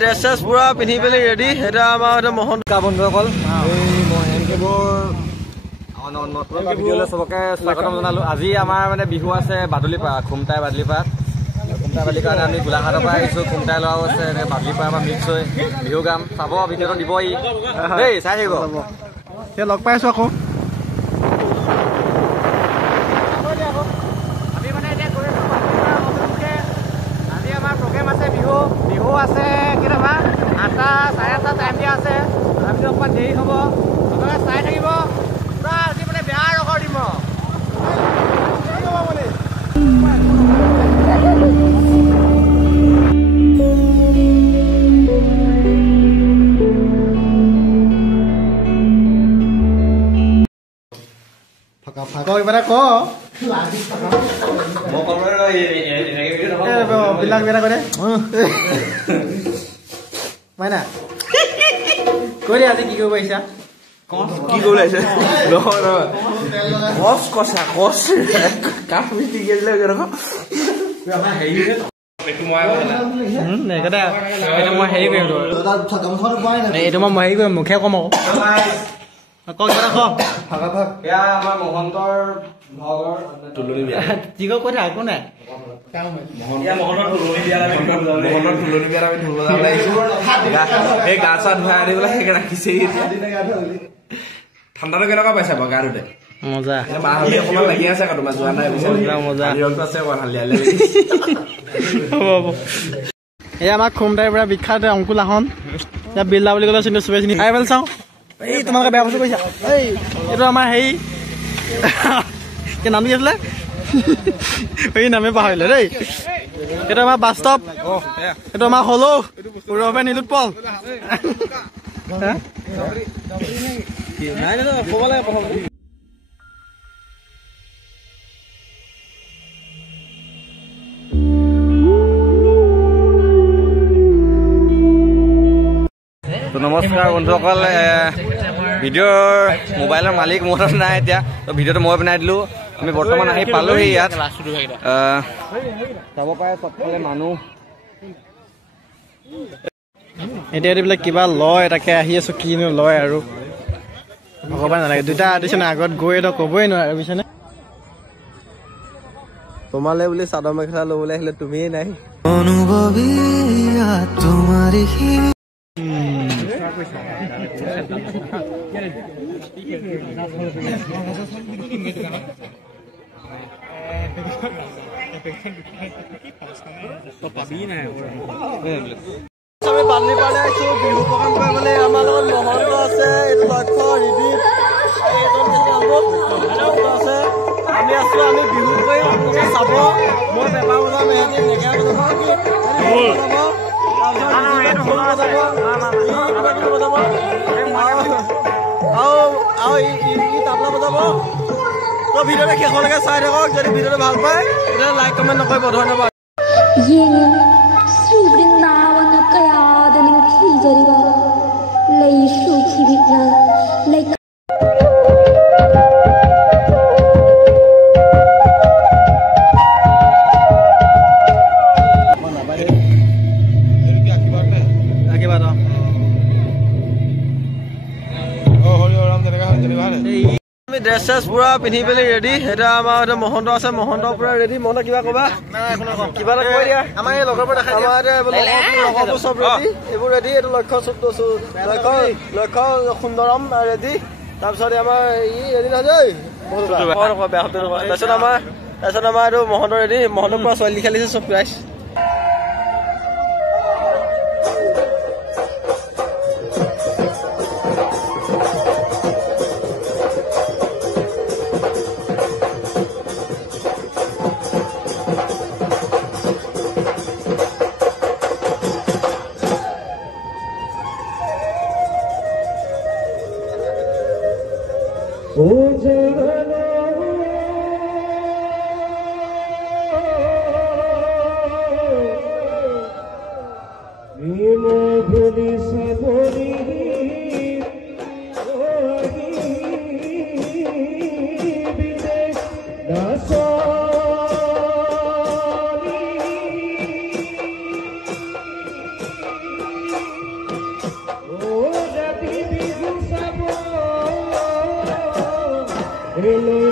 Dresses পুৰা পিন্ধি পেলাই ৰেডি এটা আমাৰ মোহন বন্ধুসকল চবকে স্বাগতম জনালো। আজি আমাৰ মানে বিহু আছে বাদুলিপাৰা খুমটাই বাদুলিপাৰাত কাৰণে আমি গোলাঘাটৰ পৰা আহিছো। খুমটাই লোৱাও আছে বাদুলিপাৰা পৰা মিক্স হৈ বিহু গাম চাব ভিডিঅ'টো দিব দেই চাই থাকিব লগ পাইছো আকৌ বিহু আছে কেতিয়াবা 8টা 8:30 টাইম দিয়া আছে তাৰপিছত অকণমান দেৰি হ'ব আপোনালোকে চাই থাকিব পুৰা আজি মানে বেয়া ৰখৰ দিম বিলাক কৰে মাইনা কৈ দে আজি কি কৰিব আহিছা কি কৰিব আহিছে মুখে কম আকৌ মহন্তৰ যি কৈ থাক একো নাই গা চা ধুৱাই আনি পেলাই সেই ৰাখিছে ঠাণ্ডাটো কেনেকুৱা পাইছা বাৰু গাটোতে মজা মাহঁতে অকণমান লাগি আছে আকৌ তোমাৰ যোৱা নাই মজা আছে এই আমাৰ খুমটাইৰ পৰা বিখ্যাত অংকুল আহন ইয়াত বিল্লা বুলি ক'লে চিন্তা চবে চিনি খাই ভাল চাওঁ এই তোমালোকে বেয়া বস্তু কৈছা এই এইটো আমাৰ হেৰি কি নাম কি আছিলে এই নামে পাহৰিলে দেই এইটো আমাৰ বাস্তৱ এইটো আমাৰ হলো উৰফে নীলোৎপল নমস্কাৰ বন্ধুসকল ভিডিঅ'ৰ মোবাইলৰ মালিক মোৰ তাত নাই এতিয়া ভিডিঅ'টো মই বনাই দিলোঁ আমি বৰ্তমান আহি পালোহি ইয়াত চাব পাৰে চবফালে মানুহ এতিয়া এইবিলাক কিবা লয় তাকে আহি আছো কিনো লয় আৰু ভগৱান নালাগে দুটা দিছে না আগত গৈ ক'বই নোৱাৰে বুজিছেনে তোমালে বুলি চাদৰ মেখেলা ল'বলৈ আহিলে তুমিয়ে নাই আমি বাদুলিপাৰালৈ আহিছো বিহু প্ৰগ্ৰাম কৰিবলৈ আমাৰ লগত মহন্ত আছে এইটো লক্ষ্য ৰিদীপ আছে আমি আছো আমি বিহু কৰি আপোনালোকে চাব মই পেপাৰ বজাম ইহঁতি নেগেৰা তাবলা বজাব তো ভিডিঅ'টো শেষলৈকে চাই থাকক যদি ভিডিঅ'টো ভাল পায় তেতিয়াহ'লে লাইক কমেণ্ট নকৰিব ধন্যবাদ ড্ৰেছেছ পুৰা পিন্ধি পেলাই ৰেডি এটা আমাৰ মহন্ত আছে মহন্ত পুৰা ৰেডি মহন্ত কিবা ক'বা কিবা এটা কৈ দিয়া আমাৰ এই লগৰবোৰ দেখা আমাৰ লগৰবোৰ চব ৰেডি এইবোৰ ৰেডি এইটো লক্ষ্য সুন্দৰম ৰেডি তাৰপিছত আমাৰ ই ৰেডি নহয় তাৰপিছত আমাৰ এইটো মহন্ত ৰেডি মহন্তৰ পৰা ছোৱালী লিখা লিখিছে চব প্ৰাইজ Hey,